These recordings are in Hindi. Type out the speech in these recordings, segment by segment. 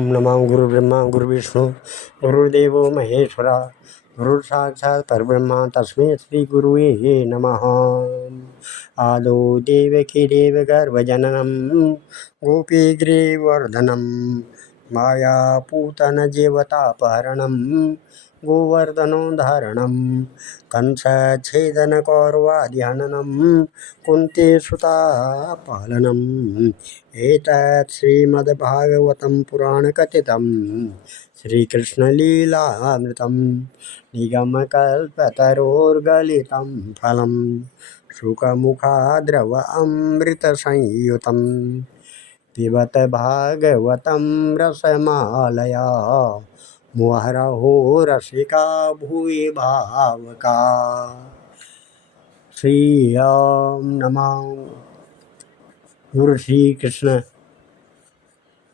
नमः गुरुब्रह्मा गुरुविष्णु गुरुर्देवो महेश्वरा गुरु साक्षात् परब्रह्म तस्मै श्री गुरुवे नमः। आदौ देवकी देवगर्भजननं गोपीग्रीवर्धनं मायापूतनजेवतापहरणं गोवर्धनोद्धारणं कंसच्छेदनकौरवादिहननं कुन्तीसुतापालनम् एतत् श्रीमद्भागवतं पुराणकथितं श्रीकृष्णलीलामृतं निगमकल्पतरोर्गलितं फलं शुकमुखाद्रव अमृतसंयुतं पिबत भागवतं रसमालया मुहुरहो रसिका भुवि भावका। श्री राम नमः। गुरु श्री कृष्ण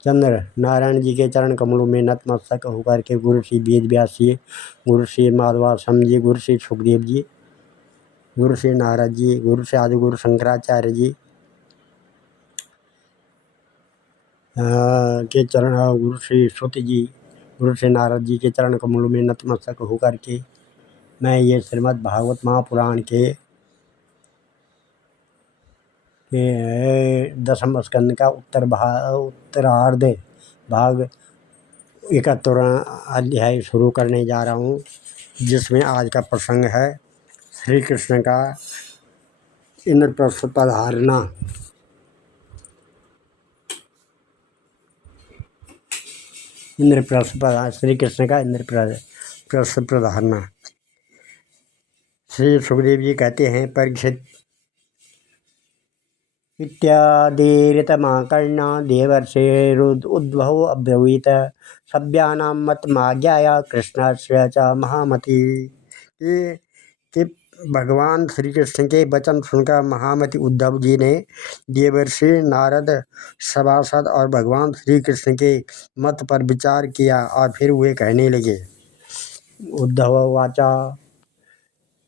चंद्र नारायण जी के चरण कमलों में नतमस्तक होकर के गुरु श्री वेद व्यास जी, गुरु श्री माधवासम जी, गुरु श्री सुखदेव जी, गुरु श्री नारद जी, गुरु श्री आदि गुरु शंकराचार्य जी के चरण, गुरु श्री श्रुति जी, गुरु श्री नारद जी के चरण कमलों में नतमस्तक होकर के मैं ये श्रीमद् भागवत महापुराण के दसम स्कंद का उत्तरार्ध भाग 71वां अध्याय शुरू करने जा रहा हूँ, जिसमें आज का प्रसंग है श्री कृष्ण का इंद्रप्रस्थ पधारना। श्री कृष्ण का इंद्रप्रस्थ पधारना। श्री सुखदेव जी कहते हैं, परीक्षित इत्यादिरितमाकर्ण देवर्षेरुद्भव अब्रवीत सभ्यानां मतमाज्ञाया कृष्णस्य च महामति। कि भगवान श्री कृष्ण के वचन सुनकर महामति उद्धव जी ने देवर्षि नारद सभासद और भगवान श्री कृष्ण के मत पर विचार किया और फिर वे कहने लगे। उद्धव वाचा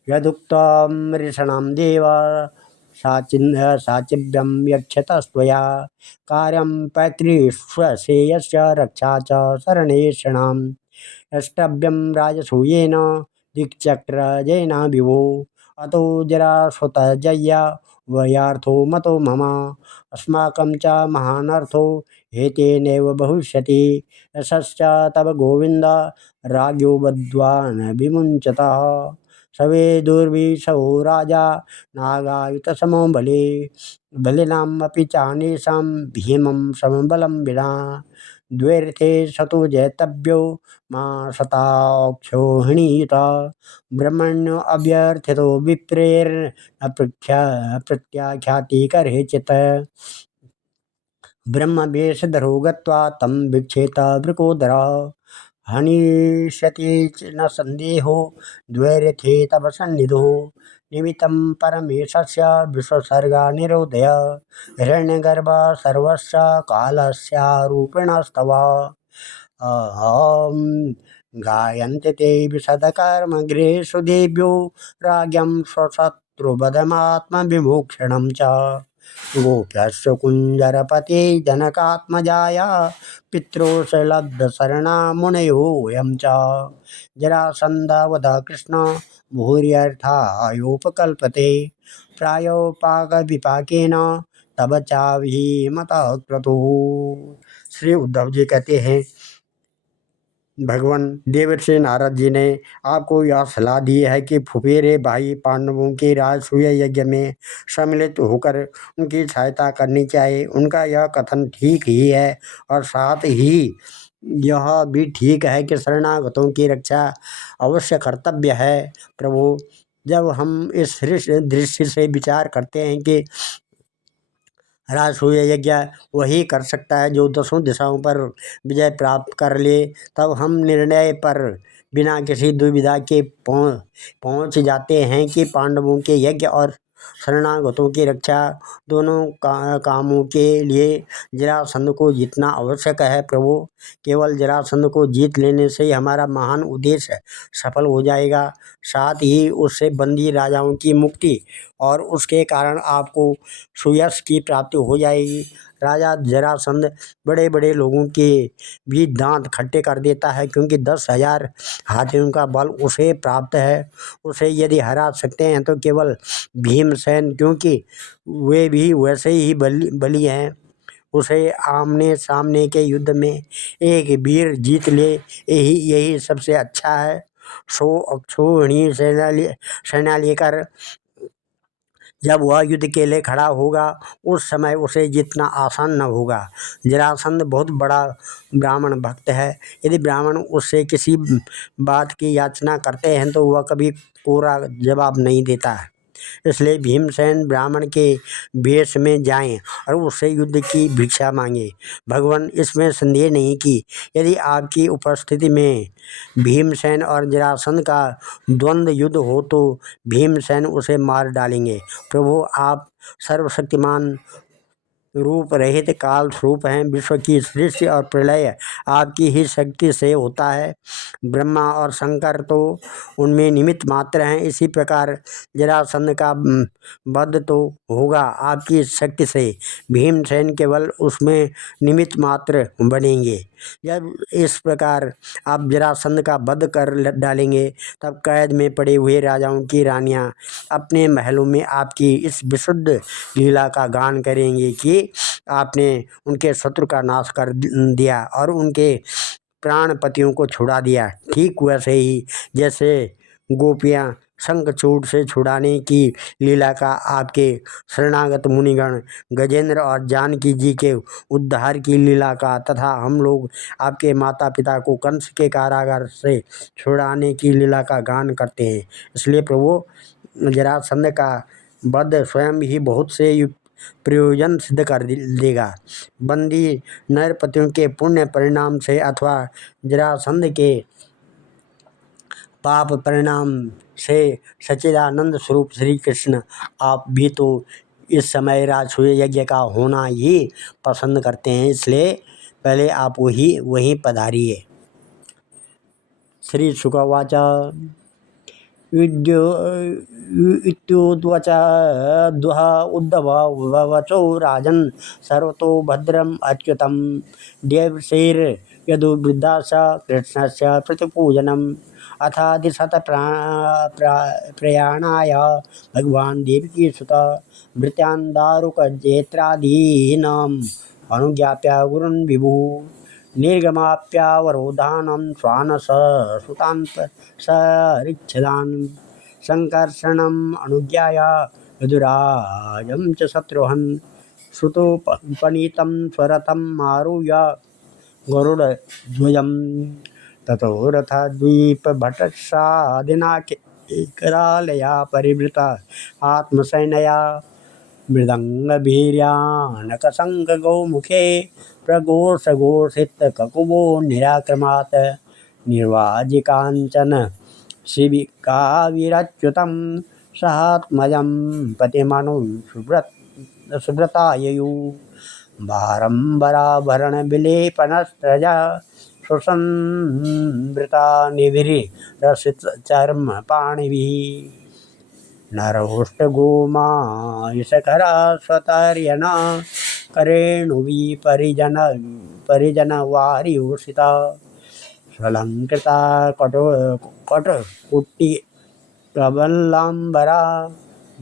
यदुक्तं ऋषणां देवा साचिव्यं यक्षतस्त्वया कार्यं पैतृश्वसेयस्य रक्षा च शरणेषणाम् यष्टव्यं राजसूयेन दिक्चक्रजयेन विभो अतो जरासुतजय्या वयार्थो मतो मम अस्माकं च महानर्थो हेतेनैव भविष्यति यशश्च तव गोविन्द राज्ञो बद्ध्वान् विमुञ्चतः सवे दुर्विशो राजा नागायुतसमो बलिनाम् अपि चानेषां भीमं समबलं विना द्वैरथे शतो जयतव्यो मा शताक्षोहिणीता ब्रह्मण्यो अभ्यर्थितो विप्रेर्न प्रत्याख्याति चित ब्रह्मवेशधरो गत्वा तं वीक्षेत वृकोदरा हनिष्यति न संदेहो द्वैरथे तव सन्निधो निमित्तं परमेशस्य विश्वसर्गा निरोधय हिरण्यगर्भ सर्वस्य कालस्यारूपिणस्तव अहं गायन्ति ते विशदकर्मगृहेषु देव्यो राज्ञं स्वशत्रुवधमात्मविमोक्षणं च गोप्यस्य कुञ्जरपते जनकात्मजाया पितृशलब्धशरणा मुनयोऽयं च जरासन्धवध कृष्ण भूर्यर्थायोपकल्पते प्रायोपाकविपाकेन तब चाभिमतः क्रतुः। श्री उद्धव जी कहते हैं, भगवान देवर्षि नारद जी ने आपको यह सलाह दी है कि फुफेरे भाई पांडवों के राजसूय यज्ञ में सम्मिलित होकर उनकी सहायता करनी चाहिए। उनका यह कथन ठीक ही है और साथ ही यह भी ठीक है कि शरणागतों की रक्षा अवश्य कर्तव्य है। प्रभु, जब हम इस दृष्टि से विचार करते हैं कि राजसूय यज्ञ वही कर सकता है जो 10 दिशाओं पर विजय प्राप्त कर ले, तब हम निर्णय पर बिना किसी दुविधा के पहुंच जाते हैं कि पांडवों के यज्ञ और शरणागतों की रक्षा दोनों कामों के लिए जरासंध को जीतना आवश्यक है। प्रभु, केवल जरासंध को जीत लेने से ही हमारा महान उद्देश्य सफल हो जाएगा, साथ ही उससे बंदी राजाओं की मुक्ति और उसके कारण आपको सुयश की प्राप्ति हो जाएगी। राजा जरासंध बड़े बड़े लोगों के भी दांत खट्टे कर देता है, क्योंकि 10,000 हाथियों का बल उसे प्राप्त है। उसे यदि हरा सकते हैं तो केवल भीमसेन, क्योंकि वे भी वैसे ही बली हैं। उसे आमने सामने के युद्ध में एक वीर जीत ले, यही सबसे अच्छा है। सो अक्षोहिणी सेना लेकर जब वह युद्ध के लिए खड़ा होगा, उस समय उसे जीतना आसान न होगा। जरासंध बहुत बड़ा ब्राह्मण भक्त है। यदि ब्राह्मण उससे किसी बात की याचना करते हैं तो वह कभी कोरा जवाब नहीं देता है। इसलिए भीमसेन ब्राह्मण के वेश में जाएं और उससे युद्ध की भिक्षा मांगे। भगवान, इसमें संदेह नहीं कि यदि आपकी उपस्थिति में भीमसेन और जरासंध का द्वंद्व युद्ध हो तो भीमसेन उसे मार डालेंगे। प्रभु, आप सर्वशक्तिमान रूप रहित काल स्वरूप हैं। विश्व की सृष्टि और प्रलय आपकी ही शक्ति से होता है। ब्रह्मा और शंकर तो उनमें निमित्त मात्र हैं। इसी प्रकार जरासंध का वध तो होगा आपकी शक्ति से। भीमसेन केवल उसमें निमित्त मात्र बनेंगे। जब इस प्रकार आप जरासंध का वध कर डालेंगे, तब कैद में पड़े हुए राजाओं की रानियां अपने महलों में आपकी इस विशुद्ध लीला का गान करेंगे कि आपने उनके शत्रु का नाश कर दिया और उनके प्राणपतियों को छुड़ा दिया। ठीक वैसे ही जैसे गोपियाँ शंखचूड़ से छुड़ाने की लीला का आपके शरणागत मुनिगण गजेंद्र और जानकी जी के उद्धार की लीला का, तथा हम लोग आपके माता पिता को कंस के कारागार से छुड़ाने की लीला का गान करते हैं। इसलिए प्रभु, जरासंध का वध स्वयं ही बहुत से प्रयोजन सिद्ध कर देगा। बंदी नरपतियों के पुण्य परिणाम से अथवा जरासंध के पाप परिणाम से सच्चिदानंद स्वरूप श्री कृष्ण आप भी तो इस समय राजसूय यज्ञ का होना ही पसंद करते हैं। इसलिए पहले आप वहीं पधारिए। श्री शुकवाच इत्युद्वच दुह उद्धववचो राजन् सर्वतो भद्रम् अच्युतं देवशैर्यदुवृद्धाश्च कृष्णस्य प्रतिपूजनम् अथादिशत प्रयाणाय भगवान् देवकीसुत भृत्यान् दारुकजेत्रादीनाम् अनुज्ञाप्य गुरुन् विभुः निर्गमाप्यावरोधानं स्वानससुतान् सरिच्छदान् संकर्षणम् अनुज्ञाय यदुराजं च शत्रुघ्नं श्रुतोपनीतं स्वरथम् आरुह्य गरुडध्वजम् ततो रथद्वीपभटसादिना करालया परिवृता आत्मसैन्या मृदङ्गभीर्यानकशङ्खगौमुखे प्रघोषघोषितककुभो निराक्रमात् निर्वाजिकाञ्चन शिबिकाविरच्युतं सहात्मजं पतिमनुसुव्रताययुः बारम्बराभरणविलेपनस्त्रजा सुसंवृता निभिरसितचर्मपाणिभिः नरोष्टगोमायुषकरा स्वतर्यना परिजनवारियोषिता स्वलङ्कृता कटकुट्टिकबलाम्बरा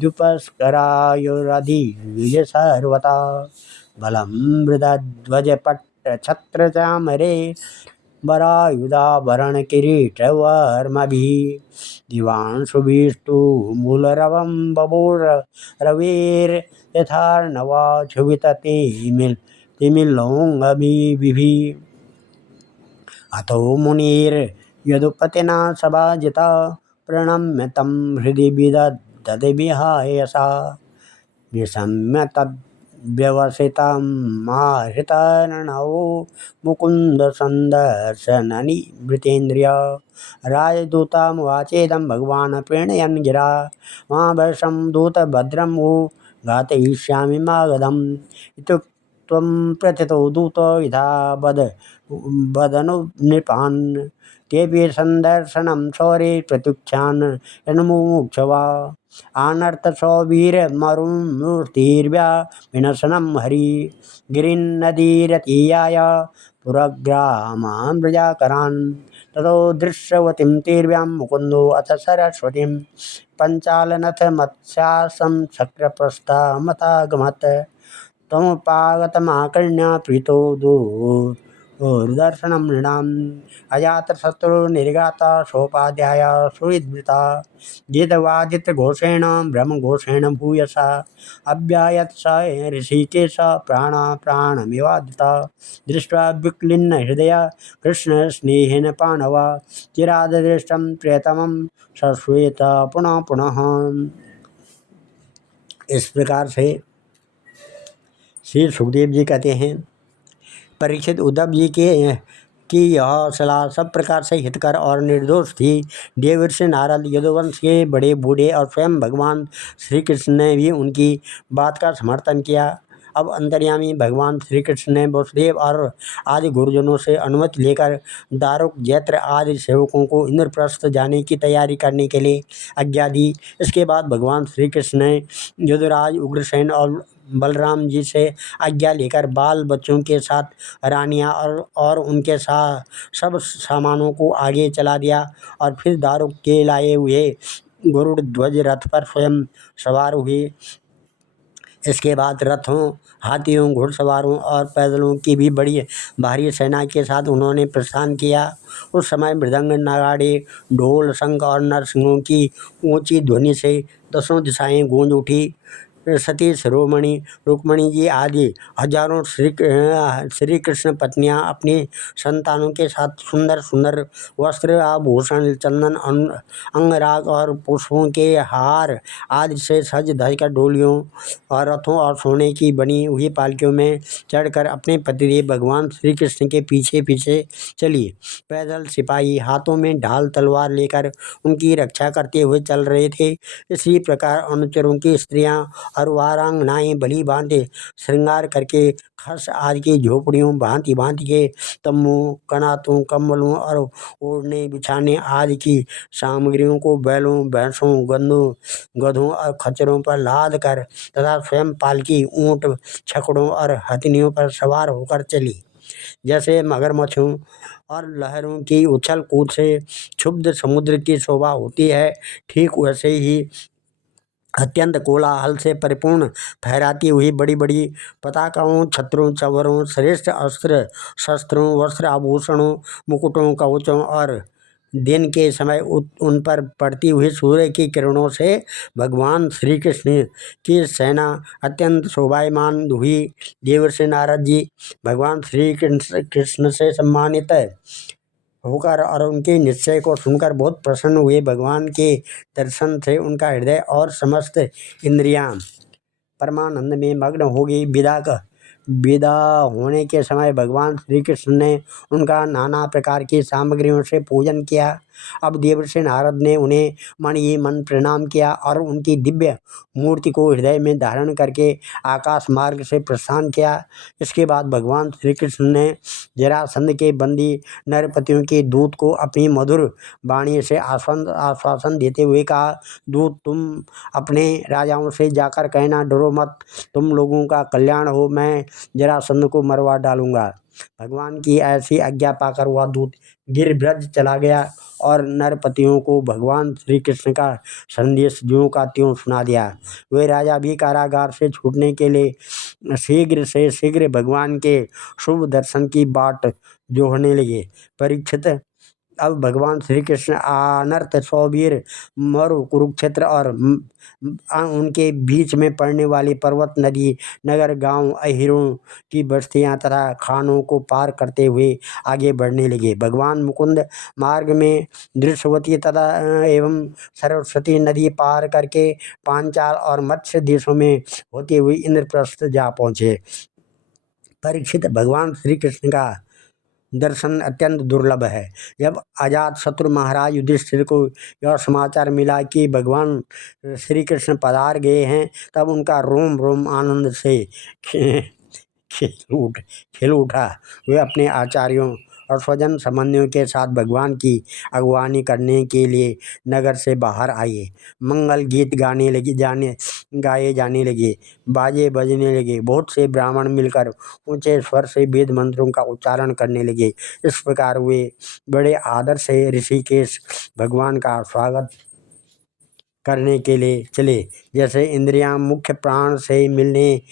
द्युपस्करायुरधियुज सर्वता बलं मृदध्वजपट्टछत्रचामरे वरायुधाभरणकिरीटवर्मभिः दिवांशुभिस्तु मूलरवं बभूर रवेर्यथार्णवा क्षुभिततिमिलोङ्गभिः अतो मुनिर्यदुपतिना सभाजिता प्रणम्य तं हृदि विदधति विहायसा निशम्य तद्व्यवसितमाहृतर्णवो मुकुन्दसन्दर्शननिवृतेन्द्रिय राजदूतमुवाचेदं भगवान् प्रीणयन् गिरा महावर्षं दूतभद्रं वो घातयिष्यामि मागधम् इत्युक्तं प्रथितो दूतो यथा वदनु नृपान् तेऽपि सन्दर्शनं शौरे प्रत्युक्षान् यन्मुमुक्षवा आनर्त सौवीर मरुमूर्तिर्व्या विनशनम हरि गिरिन्नदीरतीयाय पुरग्रामामृजाकरान् ततो दृश्यवतीं तीर्व्यां मुकुन्दो अथ सरस्वतीं पञ्चालनथ मत्स्यासं शक्रप्रस्थमथागमत् तमुपागतमाकर्ण्य प्रीतो दूरदर्शनं नृणाम् अजातशत्रुर्निर्घाता सोपाध्याय सुहृद्वृता गीतवादित्रघोषेण ब्रह्मघोषेण भूयसा अव्यायत स ऋषिकेश प्राणमिवादिता दृष्ट्वा विक्लिन्न हृदय कृष्णस्नेहेन पाणव चिरादृष्टं प्रियतमं सश्वेत पुनः पुनः। इस प्रकार से श्री सुखदेव जी कहते हैं, परीक्षित, उद्धव जी के की यह सलाह सब प्रकार से हितकर और निर्दोष थी। देवर्षि नारद, यदुवंश के बड़े बूढ़े और स्वयं भगवान श्री कृष्ण ने भी उनकी बात का समर्थन किया। अब अंतर्यामी भगवान श्री कृष्ण ने वसुदेव और आदि गुरुजनों से अनुमति लेकर दारुक, जैत्र आदि सेवकों को इंद्रप्रस्थ जाने की तैयारी करने के लिए आज्ञा दी। इसके बाद भगवान श्री कृष्ण ने यदुराज, उग्रसेन और बलराम जी से आज्ञा लेकर बाल बच्चों के साथ रानियां और उनके सब सामानों को आगे चला दिया और फिर दारुक के लाए हुए गरुड़ ध्वज रथ पर स्वयं सवार हुए। इसके बाद रथों, हाथियों, घुड़सवारों और पैदलों की भी बड़ी भारी सेना के साथ उन्होंने प्रस्थान किया। उस समय मृदंग, नगाड़े, ढोल, शंख और नरसिंहों की ऊंची ध्वनि से दसों दिशाएं गूंज उठी। सती शिरोमणि, रुक्मणी जी आदि हजारों श्री कृष्ण पत्नियां अपनी संतानों के साथ सुंदर सुंदर वस्त्र, आभूषण, चंदन, अंगराग और पुष्पों के हार आदि से सज धज कर डोलियों और रथों और सोने की बनी हुई पालकियों में चढ़कर अपने पतिदेव भगवान श्री कृष्ण के पीछे पीछे चली। पैदल सिपाही हाथों में ढाल तलवार लेकर उनकी रक्षा करते हुए चल रहे थे। इसी प्रकार अनुचरों की स्त्रियां और वारांगनाएं भली भांति श्रृंगार करके खस आदि की झोपड़ियों, भांति भांति के तम्बू, कनातों, कम्बलों और ओढ़ने बिछाने आदि की सामग्रियों को बैलों, भैंसों, गधों और खच्चरों पर लाद कर तथा स्वयं पालकी, ऊंट, छकड़ों और हथिनियों पर सवार होकर चली। जैसे मगरमच्छों और लहरों की उछल कूद से क्षुब्ध समुद्र की शोभा होती है, ठीक वैसे ही अत्यंत कोलाहल से परिपूर्ण फहराती हुई बड़ी बड़ी पताकाओं, छत्रों, चंवरों, श्रेष्ठ अस्त्र शस्त्रों, वस्त्र, आभूषणों, मुकुटों, कवचों और दिन के समय उन पर पड़ती हुई सूर्य की किरणों से भगवान श्री कृष्ण की सेना अत्यंत शोभायमान हुई। देवर्षि नारद जी भगवान श्री कृष्ण से सम्मानित होकर और उनके निश्चय को सुनकर बहुत प्रसन्न हुए। भगवान के दर्शन से उनका हृदय और समस्त इंद्रियां परमानंद में मग्न हो गई। विदा होने के समय भगवान श्री कृष्ण ने उनका नाना प्रकार की सामग्रियों से पूजन किया। अब देवर्षि नारद ने उन्हें मन ही मन प्रणाम किया और उनकी दिव्य मूर्ति को हृदय में धारण करके आकाश मार्ग से प्रस्थान किया। इसके बाद भगवान श्री कृष्ण ने जरासंध के बंदी नरपतियों के दूत को अपनी मधुर वाणी से आश्वासन देते हुए कहा, दूत, तुम अपने राजाओं से जाकर कहना, डरो मत, तुम लोगों का कल्याण हो, मैं जरासंध को मरवा डालूंगा। भगवान की ऐसी आज्ञा पाकर वह दूत गिरिब्रज चला गया और नरपतियों को भगवान श्री कृष्ण का संदेश ज्यों का त्यों सुना दिया। वे राजा भी कारागार से छूटने के लिए शीघ्र से शीघ्र भगवान के शुभ दर्शन की बाट जोहने लगे। परीक्षित, अब भगवान श्री कृष्ण आनर्त, सौवीर, मरु, कुरुक्षेत्र और उनके बीच में पड़ने वाली पर्वत, नदी, नगर, गांव, अहिरों की बस्तियां तथा खानों को पार करते हुए आगे बढ़ने लगे। भगवान मुकुंद मार्ग में दृश्यवती तथा एवं सरस्वती नदी पार करके पांचाल और मत्स्य देशों में होते हुए इंद्रप्रस्थ जा पहुँचे। परीक्षित, भगवान श्री कृष्ण का दर्शन अत्यंत दुर्लभ है। जब अजात शत्रु महाराज युधिष्ठिर को यह समाचार मिला कि भगवान श्री कृष्ण पधार गए हैं, तब उनका रोम रोम आनंद से खिल उठा। वे अपने आचार्यों और स्वजन संबंधियों के साथ भगवान की अगवानी करने के लिए नगर से बाहर आए। मंगल गीत गाए जाने लगे, बाजे बजने लगे। बहुत से ब्राह्मण मिलकर ऊंचे स्वर से वेद मंत्रों का उच्चारण करने लगे। इस प्रकार वे बड़े आदर से ऋषिकेश भगवान का स्वागत करने के लिए चले, जैसे इंद्रियां मुख्य प्राण से मिलने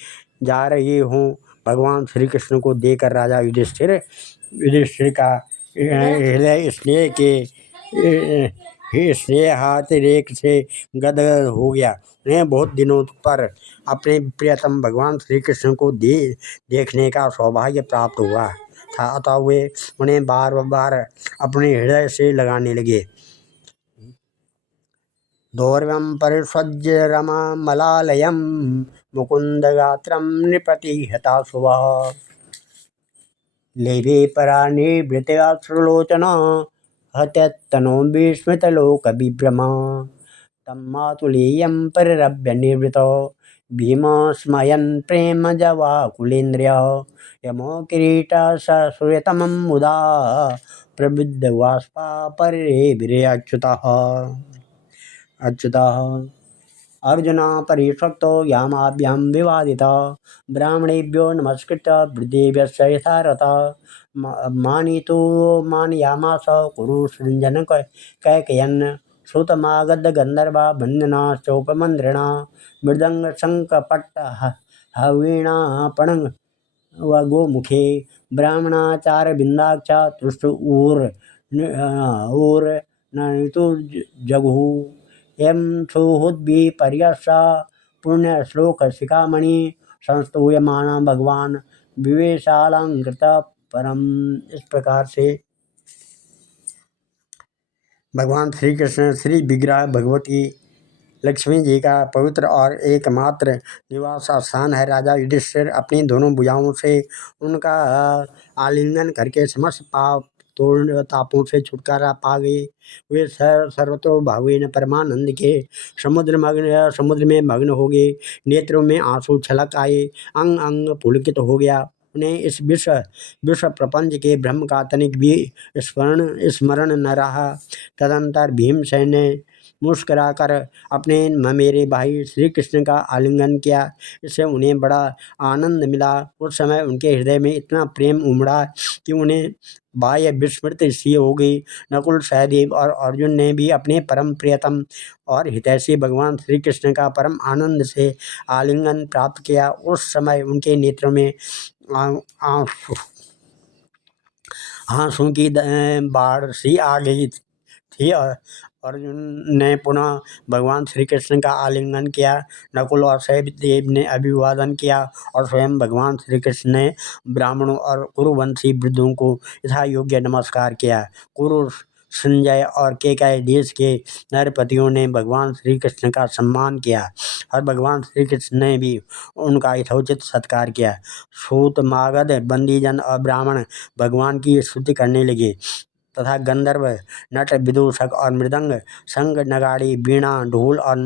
जा रही हों। भगवान श्री कृष्ण को देखकर राजा युधिष्ठिर का हृदय स्नेहातिरेक से गदगद हो गया। उन्हें बहुत दिनों पर अपने प्रियतम भगवान श्री कृष्ण को देखने का सौभाग्य प्राप्त हुआ था, अतः वे उन्हें बार बार अपने हृदय से लगाने लगे। दौर्व्यं परिष्वज्य रमामलालयं मुकुन्दगात्रं नृपतिहताशुभः लेभे परानिवृत्याश्रुलोचना हत्यत्तनो विस्मृतलोकविभ्रमा तं मातुलेयं परिरभ्य निर्वृतो भीमस्मयन् प्रेमजवाकुलेन्द्रियः यमो किरीटः सश्रूयतमं मुदा प्रबुद्धवाष्पा परिरेभिरे अच्युतः। अर्जुना परिष्वक्तो यामाभ्यां विवादिता ब्राह्मणेभ्यो नमस्कृत्य वृद्धेभ्यश्च यथारथः मानितो मानयामास कुरु सृञ्जन कैकयन् श्रुतमागध गन्धर्वा वन्दनाश्चोपमन्त्रिणा मृदङ्ग शङ्खपट्ट हवीणा पणङ् गोमुखे ब्राह्मणाचार बिन्दाक्षा तुष्ट ऊर् जगुः एं सुहृद्भिः पर्यसा पुण्यश्लोकशिखामणि संस्तूयमाना भगवान विवेशालंकृत परम। इस प्रकार से भगवान श्री कृष्ण श्री विग्रह भगवती लक्ष्मी जी का पवित्र और एकमात्र निवास स्थान है। राजा युधिष्ठिर अपनी दोनों भुजाओं से उनका आलिंगन करके समस्त पाप तापों से छुटकारा पा गए। वे सर्वतो भावेन परमानंद के समुद्र में मग्न हो गए। नेत्रों में आंसू छलक आए, अंग अंग पुलकित हो गया। उन्हें इस विश्व प्रपंच के ब्रह्म का तनिक भी स्मरण न रहा। तदंतर भीमसेन ने मुस्कुराकर अपने ममेरे भाई श्री कृष्ण का आलिंगन किया। इससे उन्हें बड़ा आनंद मिला। उस समय उनके हृदय में इतना प्रेम उमड़ा कि उन्हें बाह्य विस्मृति सी हो गई। नकुल, सहदेव और अर्जुन ने भी अपने परम प्रियतम और हितैषी भगवान श्री कृष्ण का परम आनंद से आलिंगन प्राप्त किया। उस समय उनके नेत्रों में आंसू की बाढ़ सी आ गई थी। अर्जुन ने पुनः भगवान श्री कृष्ण का आलिंगन किया। नकुल और सहदेव ने अभिवादन किया और स्वयं भगवान श्री कृष्ण ने ब्राह्मणों और कुरुवंशी वृद्धों को यथा योग्य नमस्कार किया। कुरु, संजय और केकय देश के नरपतियों ने भगवान श्री कृष्ण का सम्मान किया और भगवान श्री कृष्ण ने भी उनका यथोचित सत्कार किया। सूत, मागध, बंदीजन और ब्राह्मण भगवान की स्तुति करने लगे तथा गंधर्व, नट, विदूषक और मृदंग, शंख, नगाड़ी, वीणा, ढोल और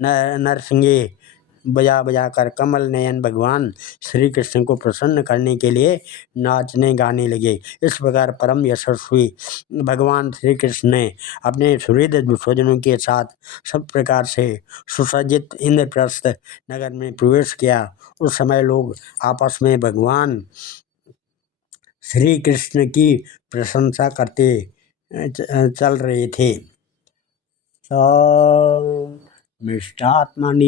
नरसिंगे बजा बजा कर कमल नयन भगवान श्री कृष्ण को प्रसन्न करने के लिए नाचने गाने लगे। इस प्रकार परम यशस्वी भगवान श्री कृष्ण ने अपने सुहृद स्वजनों के साथ सब प्रकार से सुसज्जित इंद्रप्रस्थ नगर में प्रवेश किया। उस समय लोग आपस में भगवान श्री कृष्ण की प्रशंसा करते चल रहे थे। मिष्टात्मनि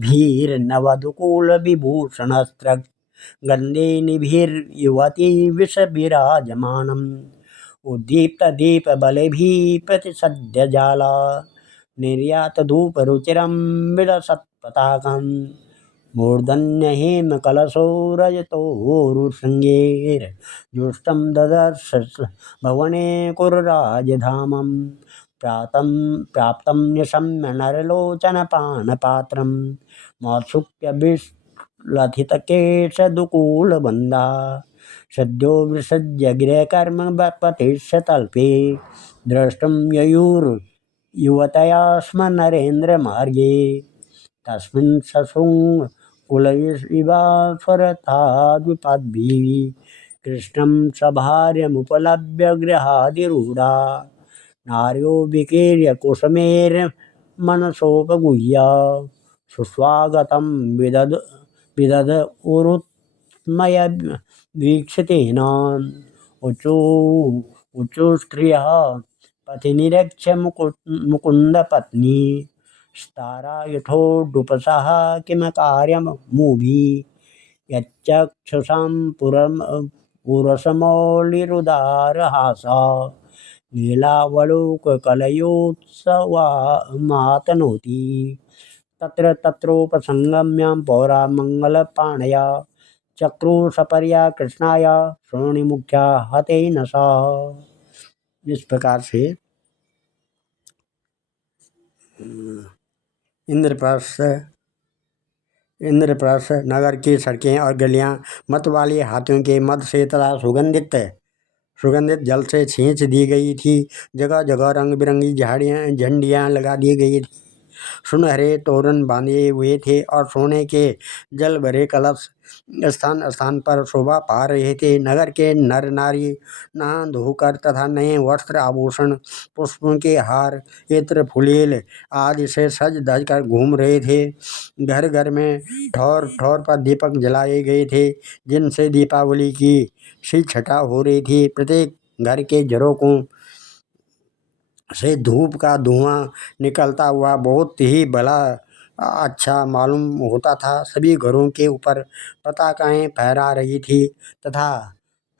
भीर्नवदुकूल विभूषणस्त्र गंधे निभिर्युवती विष विराजमानम् उद्दीप्त दीप बलेभिः प्रतिसद्य जाला निर्यात धूप रुचिरं विलसत्पताकम् मूर्धन्य हेम कलशो रजतोरुशृंगेर्जुष्टं ददर्श भवने कुर्राजधामं प्राप्तं निशम्य नरलोचनपानपात्रं मौत्सुक्य विलथितकेशदुकूलबन्धा सद्यो विसृज्य गृहकर्म पतिष्यतल्पे द्रष्टुं ययुर्युवतया स्म नरेन्द्रमार्गे तस्मिन् सशृङ्ग कुलैर्विवा स्वरथा द्विपद्भिः कृष्णं सभार्यमुपलभ्य गृहादिरूढा नार्यो विकीर्य कुसुमेर्मनसोपगुह्य सुस्वागतं विदद उरुत्मय वीक्षितेन ऊचु ऊचु स्त्रियः पथिनिरीक्ष्य मुकुन्दपत्नी स्तारा यथोडुपसः किं कार्यमूभिः यच्चक्षुषां पुरसमौलिरुदारहासा लीलावलोककलयोत्सवामातनोति तत्र तत्रोपसंगम्य पौरा मङ्गलपाणया चक्रुसपर्या कृष्णाय श्रोणिमुख्या हते न सा। इस प्रकार से इंद्रप्रस्थ नगर की सड़कें और गलियां मत वाले हाथियों के मद से तथा सुगंधित जल से छींच दी गई थी। जगह जगह रंग बिरंगी झाड़ियाँ झंडियाँ लगा दी गई थी। सुनहरे तोरण बांधे हुए थे और सोने के जल भरे कलश स्थान स्थान पर शोभा पा रहे थे। नगर के नर नारी नहा धोकर तथा नए वस्त्र आभूषण पुष्पों के हार इत्र फुलेल आदि से सज धज कर घूम रहे थे। घर घर में ठौर ठौर पर दीपक जलाए गए थे जिनसे दीपावली की सी छटा हो रही थी। प्रत्येक घर के झरोकों से धूप का धुआं निकलता हुआ बहुत ही भला अच्छा मालूम होता था। सभी घरों के ऊपर पताकाएं फहरा रही थी तथा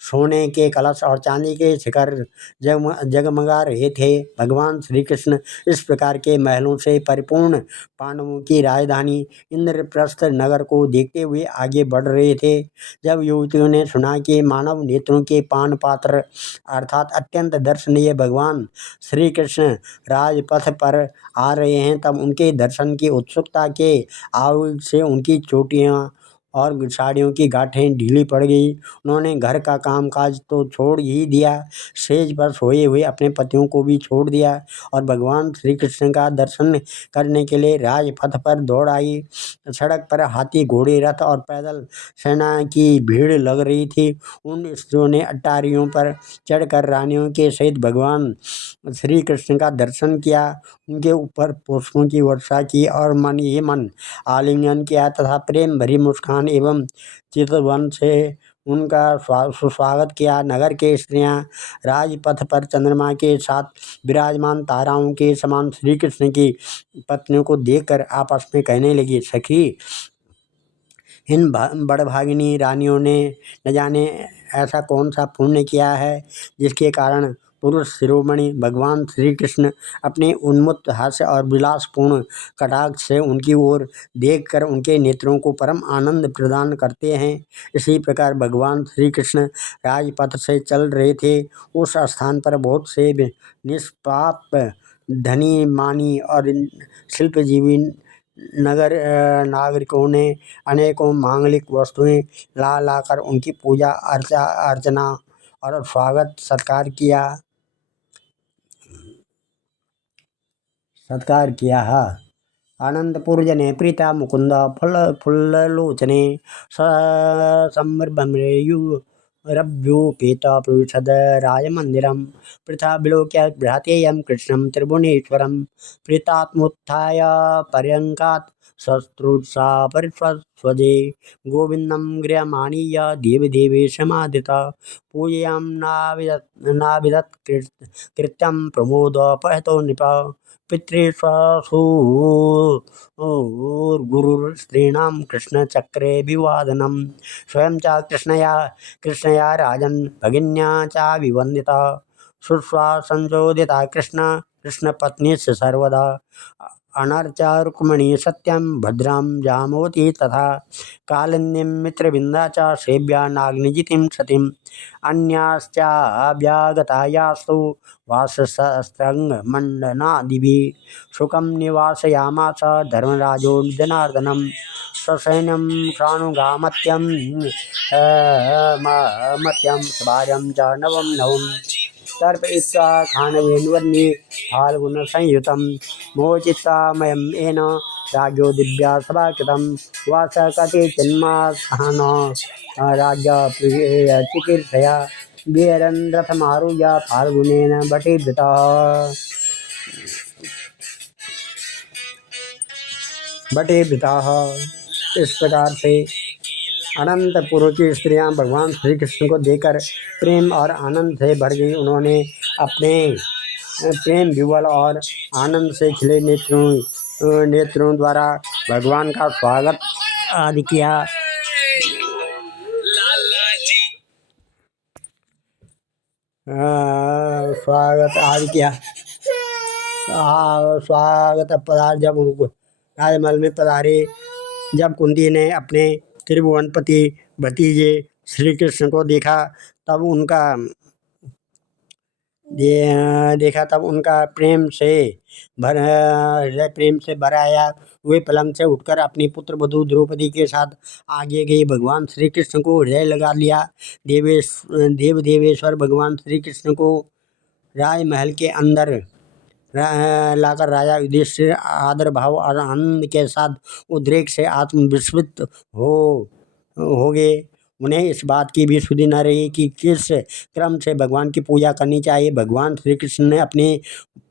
सोने के कलश और चांदी के शिखर जगमगा रहे थे। भगवान श्री कृष्ण इस प्रकार के महलों से परिपूर्ण पांडवों की राजधानी इंद्रप्रस्थ नगर को देखते हुए आगे बढ़ रहे थे। जब युवतियों ने सुना कि मानव नेत्रों के पान पात्र अर्थात अत्यंत दर्शनीय भगवान श्री कृष्ण राजपथ पर आ रहे हैं, तब उनके दर्शन की उत्सुकता के आवेग से उनकी चोटियाँ और साड़ियों की गांठें ढीली पड़ गई। उन्होंने घर का कामकाज तो छोड़ ही दिया, सेज पर सोए हुए अपने पतियों को भी छोड़ दिया और भगवान श्री कृष्ण का दर्शन करने के लिए राजपथ पर दौड़ आई। सड़क पर हाथी घोड़े रथ और पैदल सेना की भीड़ लग रही थी। उन स्त्रियों ने अटारियों पर चढ़कर रानियों के सहित भगवान श्री कृष्ण का दर्शन किया, उनके ऊपर पुष्पों की वर्षा की और मन ही मन आलिंगन किया तथा प्रेम भरी मुस्कान एवं चितवन से उनका सुस्वागत किया। नगर के स्त्रियां राजपथ पर चंद्रमा के साथ विराजमान ताराओं के समान श्री कृष्ण की पत्नियों को देखकर आपस में कहने लगी, सखी, इन बड़भागिनी रानियों ने न जाने ऐसा कौन सा पुण्य किया है जिसके कारण पुरुष शिरोमणि भगवान श्री कृष्ण अपने उन्मत्त हास्य और विलासपूर्ण कटाक्ष से उनकी ओर देखकर उनके नेत्रों को परम आनंद प्रदान करते हैं। इसी प्रकार भगवान श्री कृष्ण राजपथ से चल रहे थे। उस स्थान पर बहुत से निष्पाप धनी मानी और शिल्पजीवी नगर नागरिकों ने अनेकों मांगलिक वस्तुएं ला लाकर उनकी पूजा अर्चना और स्वागत सत्कार किया है। आनंदपुर जने प्रीता मुकुंद फुल्लोचने संभ्रमरेयुरभ्युपेत पृषद राजमंदिरम पृथा विलोक्य भ्रातेयं कृष्णं त्रिभुवनेश्वरं प्रीतात्मुत्थाय पर्यंकात् शस्त्रुत्सा परिस्वजे गोविंदं गृहमाणीय देवदेवेशमादिता पूजयां नाविदत् कृत्यं प्रमोदोपहतो नृप पितृस्वासूर्गुरुस्त्रीणां कृष्णचक्रेऽभिवादनं स्वयं च कृष्णया राजन् भगिन्या चाभिवन्दिता शुश्वा संचोदिता कृष्णपत्नीश्च सर्वदा अनर्चा रुक्मिणी सत्यं भद्रां जाम्बवती तथा कालिन्दीं मित्रविन्दा च सेव्या नाग्निजितिं सतीम् अन्याश्चाभ्यागता यास्तु वासशस्त्रङ्गमण्डनादिभिः सुखं निवासयामास धर्मराजो जनार्दनं ससैन्यं सानुगामत्यं मत्यं भार्यं च नवं नवम् तर्पयित्वा खानवेन्वर्णि फाल्गुनसंयुतं मोचित्वा मयं येन राज्ञो दिव्या सभा कृतं वास कति चिन्मासहन राज्य चिकीर्षया वीरन् रथमारुह्य फाल्गुनेन बटेभृताः। इस प्रकार से अनंतपुर की स्त्रियां भगवान श्री कृष्ण को देखकर प्रेम और आनंद से भर गई। उन्होंने अपने प्रेम विवल और आनंद से खिले नेत्रों द्वारा भगवान का स्वागत आदि किया। स्वागत पदार्थ जब राजमहल में पधारे, जब कुंती ने अपने त्रिभुवनपति भतीजे श्री कृष्ण को देखा तब उनका प्रेम से भर आया। वे पलंग से उठकर अपनी पुत्र वधू द्रौपदी के साथ आगे गई। भगवान श्री कृष्ण को हृदय लगा लिया। देवेश्वर भगवान श्री कृष्ण को राजमहल के अंदर लाकर राजा युधिष्ठिर आदर भाव और आनंद के साथ उद्रेक से आत्मविस्मित हो गए। उन्हें इस बात की भी सुधि न रही कि किस क्रम से भगवान की पूजा करनी चाहिए। भगवान श्री कृष्ण ने अपनी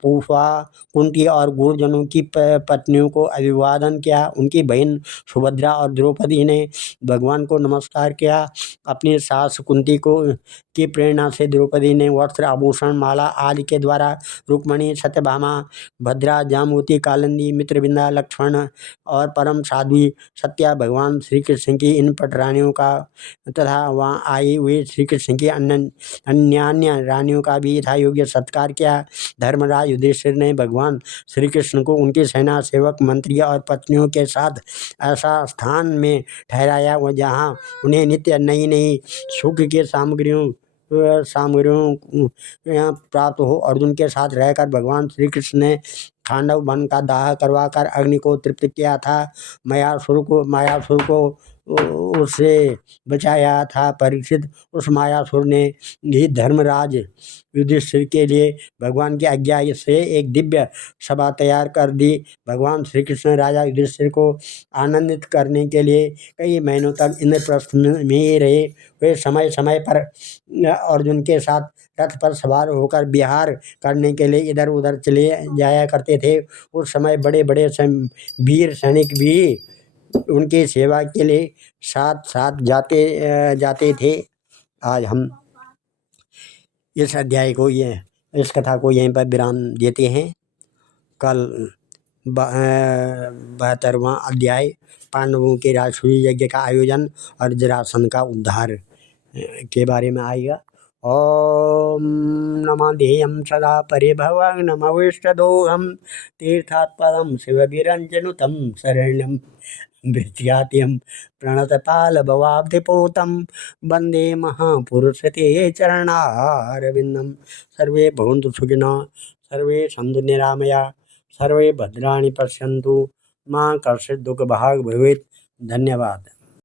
फूफा कुंती और गुरुजनों की पत्नियों को अभिवादन किया। उनकी बहन सुभद्रा और द्रौपदी ने भगवान को नमस्कार किया। अपनी सास कुंती की प्रेरणा से द्रौपदी ने वस्त्र आभूषण माला आदि के द्वारा रुक्मणी, सत्यभामा, भद्रा, जाम्बुवती, कालिंदी, मित्रविंदा, लक्ष्मण और परम साध्वी सत्या भगवान श्री कृष्ण की इन पटरानियों का तथा वहाँ आई हुई श्री कृष्ण की अन्य रानियों का भी यथा योग्य सत्कार किया। धर्मराज युधिष्ठिर ने भगवान श्री कृष्ण को उनकी सेना, सेवक, मंत्री और पत्नियों के साथ ऐसा स्थान में ठहराया वह जहाँ उन्हें नित्य नई नई सुख के सामग्रियों प्राप्त हो। अर्जुन के साथ रहकर भगवान श्री कृष्ण ने खांडव वन का दाह करवाकर अग्नि को तृप्त किया था। मायासुर को उससे बचाया था। परीक्षित, उस मायासुर ने ही धर्मराज युधिष्ठिर के लिए भगवान की आज्ञा से एक दिव्य सभा तैयार कर दी। भगवान श्री कृष्ण राजा युधिष्ठिर को आनंदित करने के लिए कई महीनों तक इंद्रप्रस्थ में ही रहे। वे समय समय पर अर्जुन के साथ रथ पर सवार होकर विहार करने के लिए इधर उधर चले जाया करते थे। उस समय बड़े बड़े वीर सैनिक भी उनकी सेवा के लिए साथ साथ जाते थे। आज हम इस कथा को यहीं पर विराम देते हैं। कल 72वां अध्याय पांडवों के राजसूय यज्ञ का आयोजन और जरासंध का उद्धार के बारे में आएगा। ओम नमः सदा परिभवं नमविष्टदोहं तीर्थात्पदं शिवविरञ्जनुतं शरण्यं विद्यात्यं प्रणतपालभवाब्धिपूतं वन्दे महापुरुषते चरणारविन्दं। सर्वे भवन्तु सुखिनः, सर्वे सन्तु निरामया, सर्वे भद्राणि पश्यन्तु, मां कश्चित् दुःखभाग् भवेत्। धन्यवाद।